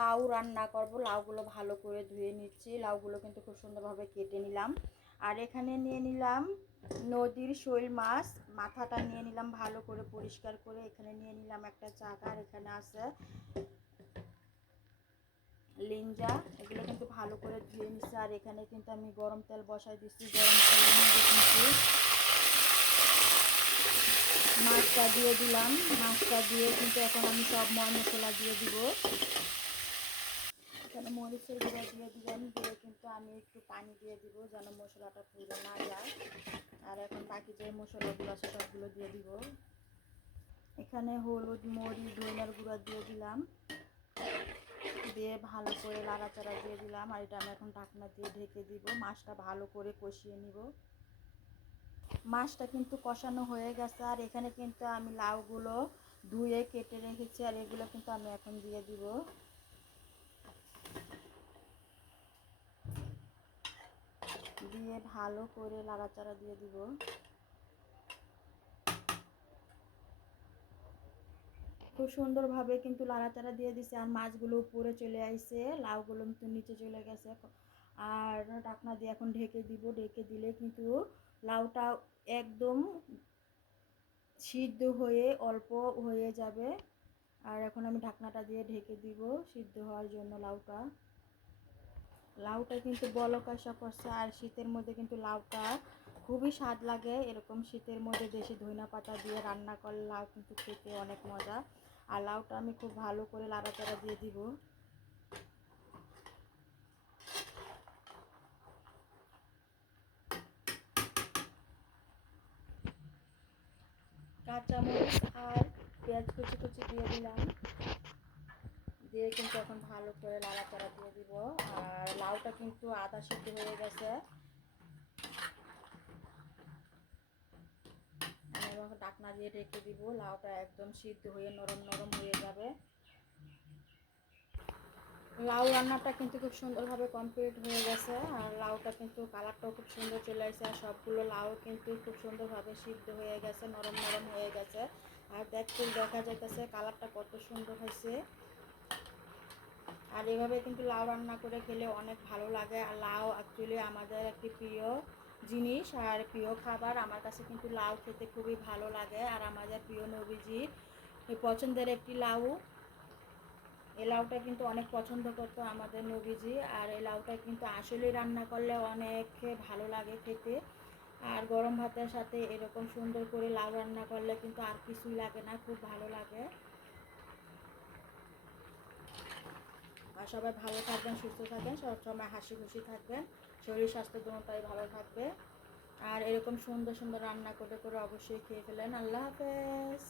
লাউ রান্না করব। লাউগুলো ভালো করে ধুয়ে নিচ্ছি। লাউগুলো কিন্তু খুব সুন্দরভাবে কেটে নিলাম। আর এখানে নিয়ে নিলাম নদীর শৈল মাছ। মাথাটা নিয়ে নিলাম ভালো করে পরিষ্কার করে। এখানে নিয়ে নিলাম একটা চাকা আর এখানে আছে লিঞ্জা। এগুলো কিন্তু ভালো করে ধুয়ে নিচ্ছি। আর এখানে কিন্তু আমি গরম তেল বসাই দিচ্ছি। গরম তেল কিন্তু মাছটা দিয়ে দিলাম। মাছটা দিয়ে কিন্তু এখন আমি সব ময় মশলা দিয়ে দিব। এখানে মরিচের গুঁড়া দিয়ে দিলাম, দিয়ে কিন্তু আমি একটু পানি দিয়ে দিব যেন মশলাটা পুড়ে না যায়। আর এখন বাকি যে মশলাগুলো আছে সবগুলো দিয়ে দিব। এখানে হলুদ মরি ধইনার গুঁড়া দিয়ে দিলাম। দিয়ে ভালো করে লাড়াচাড়া দিয়ে দিলাম। আর এটা আমি এখন ঢাকনা দিয়ে ঢেকে দিব। মাছটা ভালো করে কষিয়ে নিব। মাছটা কিন্তু কষানো হয়ে গেছে, আর এখানে কিন্তু আমি লাউগুলো ধুয়ে কেটে রেখেছি, আর এগুলো কিন্তু আমি এখন দিয়ে দিব। দিয়ে ভালো করে লাড়াচাড়া দিয়ে দিব। খুব সুন্দরভাবে কিন্তু লাড়াচাড়া দিয়ে দিছে, আর মাছগুলো উপরে চলে আইছে, লাউগুলো কিন্তু নিচে চলে গেছে। আর ঢাকনা দিয়ে এখন ঢেকে দিব, ঢেকে দিলে কিন্তু লাউটা একদম সিদ্ধ হয়ে অল্প হয়ে যাবে। আর এখন আমি ঢাকনাটা দিয়ে ঢেকে দিব সিদ্ধ হওয়ার জন্য লাউটা। লাউটা কিন্তু বলক আসা করছে, আর শীতের মধ্যে কিন্তু লাউটা খুবই স্বাদ লাগে। এরকম শীতের মধ্যে দেশি ধইনা পাতা দিয়ে রান্না করলে লাউ কিন্তু খেতে অনেক মজা। আর লাউটা আমি খুব ভালো করে লাড়াচাড়া দিয়ে দিব। কাঁচামরিচ আর পেঁয়াজ কুচি কুচি দিয়ে দিলাম। দিয়ে কিন্তু এখন ভালো করে লাড়াচাড়া দিয়ে দিব। আর লাউটা কিন্তু আদা সিদ্ধ হয়ে গেছে। ডাকনা দিয়ে রেখে দিব। লাউটা একদম সিদ্ধ হয়ে নরম নরম হয়ে যাবে। লাউ রান্নাটা কিন্তু খুব সুন্দরভাবে কমপ্লিট হয়ে গেছে, আর লাউটা কিন্তু কালারটাও খুব সুন্দর চলে আসছে, আর সবগুলো লাউ কিন্তু খুব সুন্দরভাবে সিদ্ধ হয়ে গেছে, নরম নরম হয়ে গেছে। আর দেখতে দেখা যাইতেছে কালারটা কত সুন্দর হয়েছে। আর এভাবে কিন্তু লাউ রান্না করে খেলে অনেক ভালো লাগে, আর লাউ অ্যাকচুয়ালি আমাদের একটি প্রিয় জিনিস, আর প্রিয় খাবার। আমার কাছে কিন্তু লাউ খেতে খুবই ভালো লাগে, আর আমাদের প্রিয় নবীজির পছন্দের একটি লাউ। এই লাউটা কিন্তু অনেক পছন্দ করতো আমাদের নবীজি, আর এই লাউটা কিন্তু আসলে রান্না করলে অনেক ভালো লাগে খেতে। আর গরম ভাতের সাথে এরকম সুন্দর করে লাউ রান্না করলে কিন্তু আর কিছুই লাগে না, খুব ভালো লাগে। আর সবাই ভালো থাকবেন, সুস্থ থাকবেন সবসময় হাসি খুশি থাকবেন, শরীর স্বাস্থ্য দুটাই ভালো থাকবে। আর এরকম সুন্দর সুন্দর রান্না করে করে অবশ্যই খেয়ে ফেলেন। আল্লাহ হাফেজ।